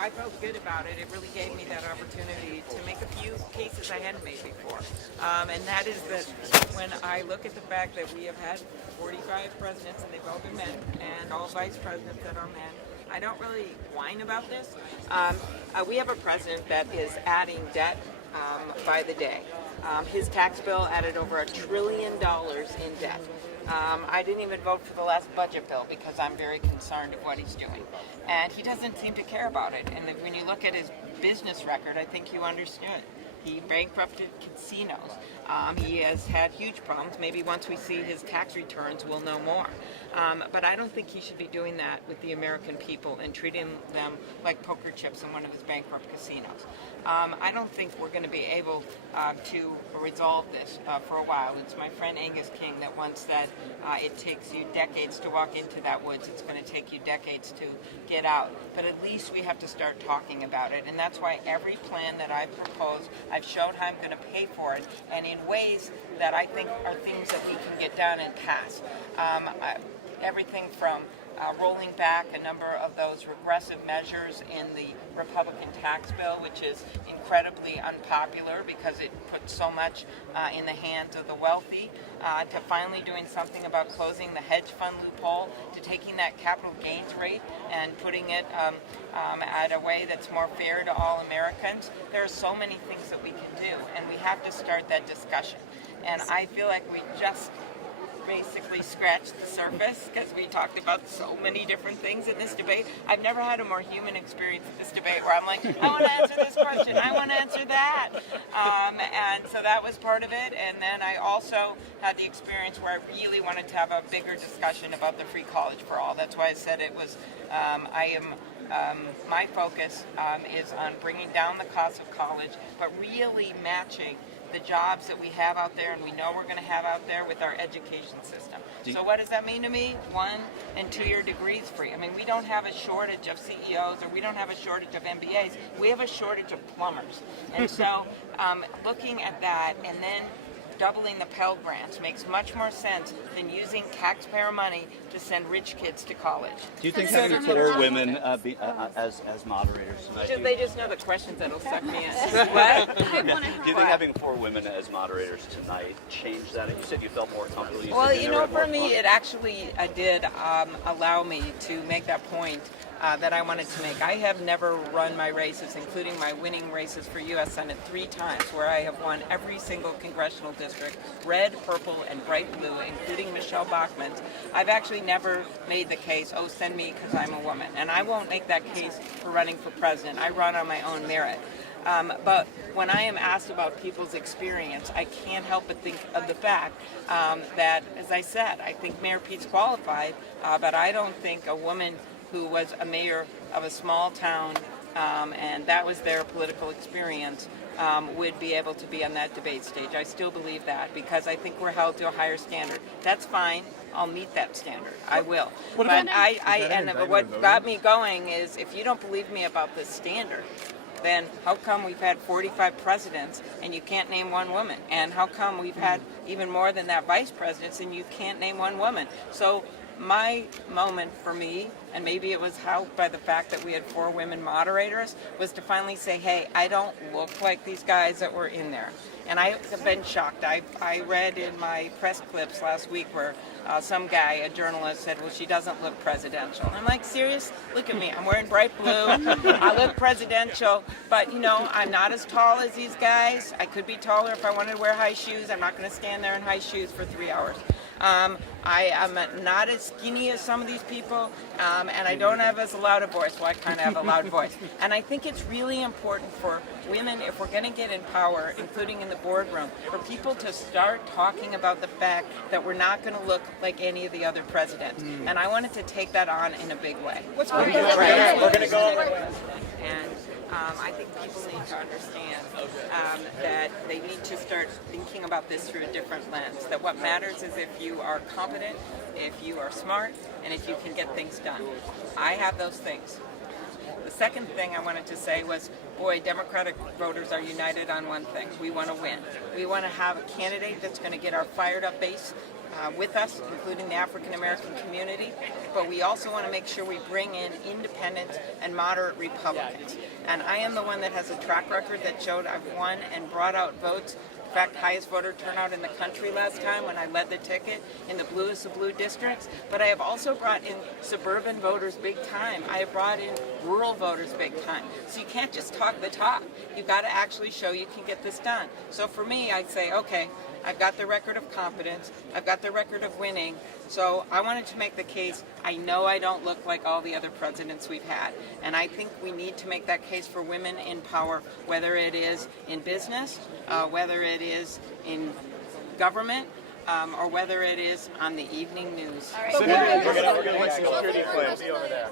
I felt good about it. It really gave me that opportunity to make a few cases I hadn't made before. And that is that when I look at the fact that we have had 45 presidents and they've all been men, and all vice presidents that are men, I don't really whine about this. We have a president that is adding debt by the day. His tax bill added over $1 trillion in debt. I didn't even vote for the last budget bill because I'm very concerned of what he's doing. And he doesn't seem to care about it. And when you look at his business record, I think you understand. He bankrupted casinos. He has had huge problems. Maybe once we see his tax returns, we'll know more. But I don't think he should be doing that with the American people and treating them like poker chips in one of his bankrupt casinos. I don't think we're going to be able to resolve this for a while. It's my friend Angus King that once said it takes you decades to walk into that woods. It's going to take you decades to get out. But at least we have to start talking about it. And that's why every plan that I've proposed, I've showed how I'm going to pay for it, and in ways that I think are things that we can get done and pass. Everything from rolling back a number of those regressive measures in the Republican tax bill, which is incredibly unpopular because it puts so much in the hands of the wealthy, to finally doing something about closing the hedge fund loophole, to taking that capital gains rate and putting it at a way that's more fair to all Americans. There are so many things that we can do, and we have to start that discussion. And I feel like we just basically scratched the surface because we talked about so many different things in this debate. I've never had a more human experience in this debate where I'm like, I want to answer this question, I want to answer that. And so that was part of it. And then I also had the experience where I really wanted to have a bigger discussion about the free college for all. That's why I said it was, my focus is on bringing down the cost of college, but really matching the jobs that we have out there and we know we're going to have out there with our education system. So what does that mean to me? 1- and 2-year degrees free. I mean, we don't have a shortage of CEOs, or we don't have a shortage of MBAs. We have a shortage of plumbers. And so looking at that and then doubling the Pell Grants makes much more sense than using taxpayer money to send rich kids to college. Do you think having 4 women as moderators tonight? They just know the questions that'll suck me in. What? Do you think having 4 women as moderators tonight changed that? And you said you felt more comfortable. Well, you know, for me, it actually did allow me to make that point that I wanted to make. I have never run my races, including my winning races for U.S. Senate 3 times, where I have won every single congressional district, red, purple, and bright blue, including Michelle Bachmann's. I've actually never made the case, oh, send me because I'm a woman. And I won't make that case for running for president. I run on my own merit. But when I am asked about people's experience, I can't help but think of the fact that, as I said, I think Mayor Pete's qualified, but I don't think a woman who was a mayor of a small town, and that was their political experience, would be able to be on that debate stage. I still believe that because I think we're held to a higher standard. That's fine. I'll meet that standard. I will. But what got me going is if you don't believe me about this standard, then how come we've had 45 presidents and you can't name one woman? And how come we've had even more than that vice presidents and you can't name one woman? So my moment for me, and maybe it was helped by the fact that we had 4 women moderators, was to finally say, hey, I don't look like these guys that were in there. And I have been shocked. I read in my press clips last week where some guy, a journalist, said, well, she doesn't look presidential. And I'm like, serious? Look at me. I'm wearing bright blue. I look presidential. But, you know, I'm not as tall as these guys. I could be taller if I wanted to wear high shoes. I'm not going to stand there in high shoes for 3 hours. I am not as skinny as some of these people, and I don't have as loud a voice. Well, I kind of have a loud voice. And I think it's really important for women, if we're going to get in power, including in the boardroom, for people to start talking about the fact that we're not going to look like any of the other presidents. And I wanted to take that on in a big way. We're going to go. And I think people need to understand that they need to start thinking about this through a different lens. That what matters is if you are competent, if you are smart, and if you can get things done. I have those things. The second thing I wanted to say was, boy, Democratic voters are united on one thing. We want to win. We want to have a candidate that's going to get our fired up base with us, including the African American community, but we also want to make sure we bring in independent and moderate Republicans. And I am the one that has a track record that showed I've won and brought out votes. In fact, highest voter turnout in the country last time when I led the ticket in the bluest of blue districts. But I have also brought in suburban voters big time. I have brought in rural voters big time. So you can't just talk the talk. You've got to actually show you can get this done. So for me, I'd say, okay, I've got the record of competence. I've got the record of winning. So I wanted to make the case. I know I don't look like all the other presidents we've had. And I think we need to make that case for women in power, whether it is in business, whether it is in government, or whether it is on the evening news. We're going to let security clearance over there.